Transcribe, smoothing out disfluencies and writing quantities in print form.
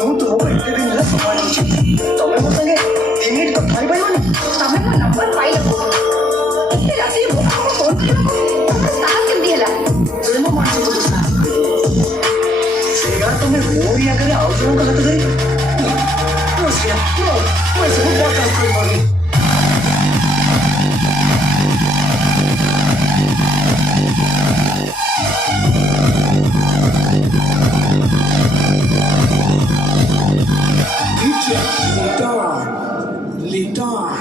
ମୁଁ ତୁମକୁ ଏତେ ଦିନ ହେଲା ସମ୍ଭାଳିଛି, ତମେ ମୋ ସାଙ୍ଗେ 3 ମିନିଟ୍ କଥା ହେଇପାରିବନି? ତମେ ମୋ ନମ୍ବର ପାଇଲ କୋଉଠୁ? ଏତେ ରାତିରେ ମୋ ପାଖକୁ ଫୋନ୍ କରିବାକୁ ତମର ସାହସ କେମିତି ହେଲା? ପ୍ରେମ ମାଣିକ ସେଇଆ ତମେ ମୋରି ଆଗରେ ଆଉ ଜଣଙ୍କ ହାତ ଧରି ମୁଁ ଏସବୁ ବରଦାସ୍ତ କରିପାରୁନି। Les dents.